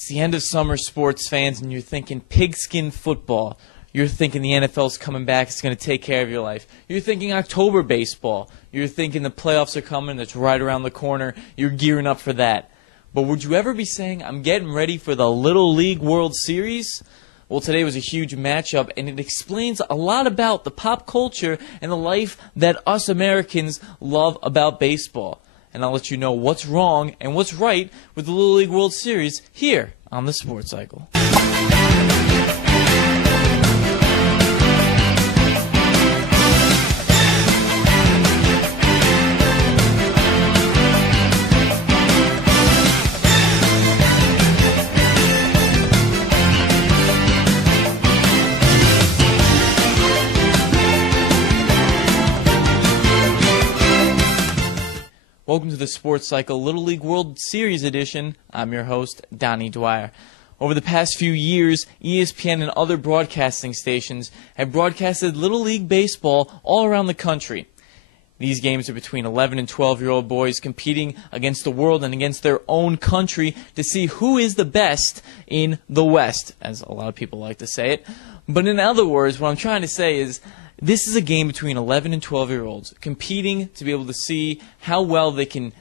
It's the end of summer, sports fans, and you're thinking pigskin football. You're thinking the NFL's coming back, it's going to take care of your life. You're thinking October baseball. You're thinking the playoffs are coming, it's right around the corner. You're gearing up for that. But would you ever be saying, I'm getting ready for the Little League World Series? Well, today was a huge matchup, and it explains a lot about the pop culture and the life that us Americans love about baseball. And I'll let you know what's wrong and what's right with the Little League World Series here on the Sports Cycle. Welcome to the Sports Cycle Little League World Series edition. I'm your host, Donnie Dwyer. Over the past few years, ESPN and other broadcasting stations have broadcasted Little League baseball all around the country. These games are between 11 and 12-year-old boys competing against the world and against their own country to see who is the best in the West, as a lot of people like to say it. But in other words, what I'm trying to say is, this is a game between 11 and 12-year-olds competing to be able to see how well they can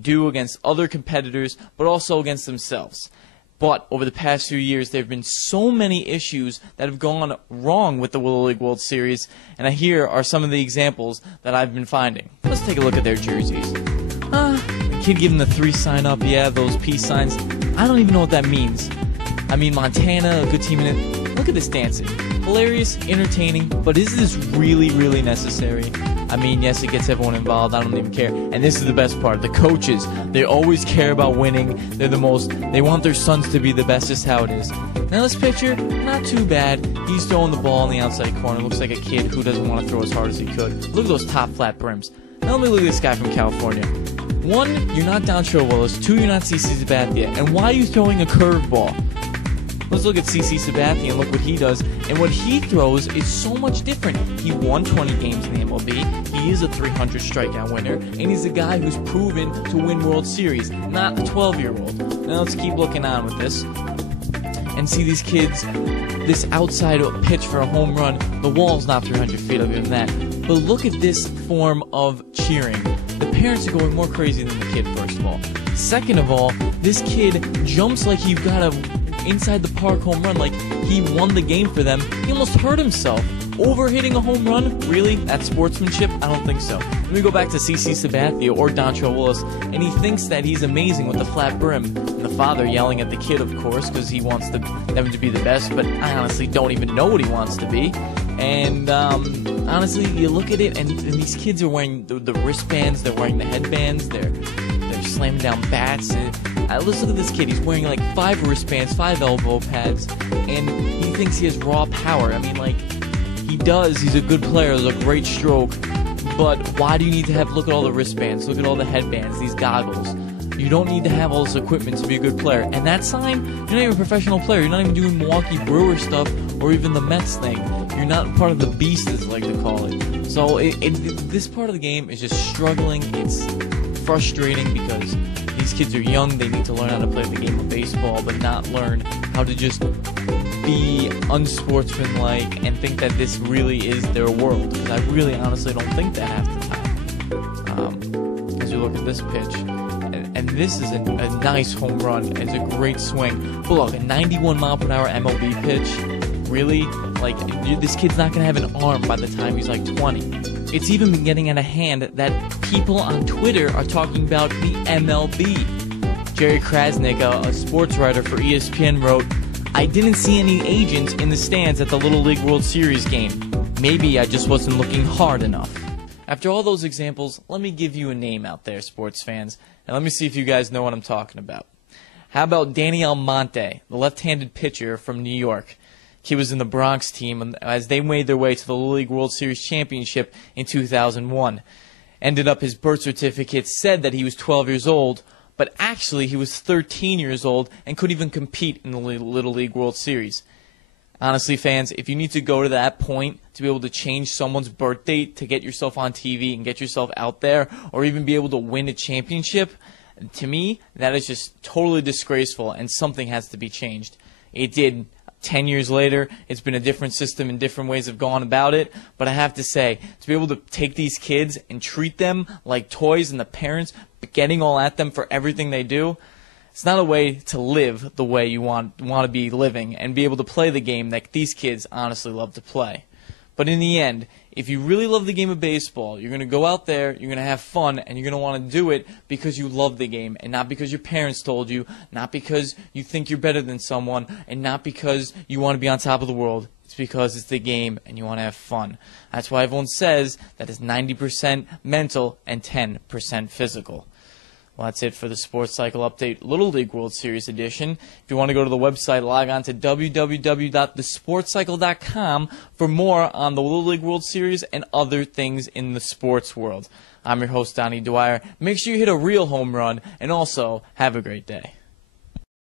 do against other competitors, but also against themselves. But over the past few years, there have been so many issues that have gone wrong with the Little League World Series, and here are some of the examples that I've been finding. Let's take a look at their jerseys. The kid giving the 3 sign up, yeah, those peace signs. I don't even know what that means. I mean, Montana, a good team in it. Look at this dancing. Hilarious, entertaining, but is this really, really necessary? I mean, yes, it gets everyone involved. I don't even care. And this is the best part. The coaches, they always care about winning. They want their sons to be the best. Just how it is. Now this pitcher, not too bad. He's throwing the ball in the outside corner. Looks like a kid who doesn't want to throw as hard as he could. Look at those top flat brims. Now let me look at this guy from California. 1, you're not Dontrelle Willis. 2, you're not CC Sabathia. And why are you throwing a curveball? Let's look at CC Sabathia and look what he does. And what he throws is so much different. He won 20 games in the MLB. He is a 300 strikeout winner. And he's a guy who's proven to win World Series, not a 12-year-old. Now let's keep looking on with this. And see these kids, this outside pitch for a home run. The wall's not 300 feet, I'll give him that. But look at this form of cheering. The parents are going more crazy than the kid, first of all. Second of all, this kid jumps like he got a inside the park home run, like he won the game for them. He almost hurt himself. Over-hitting a home run? Really? That's sportsmanship? I don't think so. Let me go back to CC Sabathia or Dontrelle Willis, and he thinks that he's amazing with the flat brim. And the father yelling at the kid, of course, because he wants them to be the best, but I honestly don't even know what he wants to be. And honestly, you look at it, and these kids are wearing the wristbands, they're wearing the headbands, they're slamming down bats. Let's look at this kid. He's wearing like 5 wristbands, 5 elbow pads, and he thinks he has raw power. I mean, like, he does. He's a good player. It's a great stroke. But why do you need to look at all the wristbands, look at all the headbands, these goggles? You don't need to have all this equipment to be a good player. And that sign, you're not even a professional player. You're not even doing Milwaukee Brewers stuff or even the Mets thing. You're not part of the beast, as I like to call it. So this part of the game is just struggling. It's frustrating because these kids are young. They need to learn how to play the game of baseball, but not learn how to just be unsportsmanlike and think that this really is their world. Because I really honestly don't think that half the time. As you look at this pitch, and this is a nice home run. It's a great swing. But look, a 91 mile per hour MLB pitch, really? Like, this kid's not going to have an arm by the time he's like 20. It's even been getting out of hand that people on Twitter are talking about the MLB. Jerry Krasnick, a sports writer for ESPN, wrote, "I didn't see any agents in the stands at the Little League World Series game. Maybe I just wasn't looking hard enough." After all those examples, let me give you a name out there, sports fans, and let me see if you guys know what I'm talking about. How about Danny Almonte, the left-handed pitcher from New York? He was in the Bronx team as they made their way to the Little League World Series Championship in 2001. Ended up his birth certificate said that he was 12 years old, but actually he was 13 years old and couldn't even compete in the Little League World Series. Honestly, fans, if you need to go to that point to be able to change someone's birth date to get yourself on TV and get yourself out there, or even be able to win a championship, To me, that is just totally disgraceful, and something has to be changed. It did 10 years later. It's been a different system and different ways of going about it. But I have to say, to be able to take these kids and treat them like toys and the parents getting all at them for everything they do, it's not a way to live the way you want to be living and be able to play the game that these kids honestly love to play. But in the end, if you really love the game of baseball, you're going to go out there, you're going to have fun, and you're going to want to do it because you love the game and not because your parents told you, not because you think you're better than someone, and not because you want to be on top of the world. It's because it's the game and you want to have fun. That's why everyone says that it's 90% mental and 10% physical. Well, that's it for the Sports Cycle Update Little League World Series edition. If you want to go to the website, log on to www.thesportscycle.com for more on the Little League World Series and other things in the sports world. I'm your host, Donnie Dwyer. Make sure you hit a real home run, and also have a great day.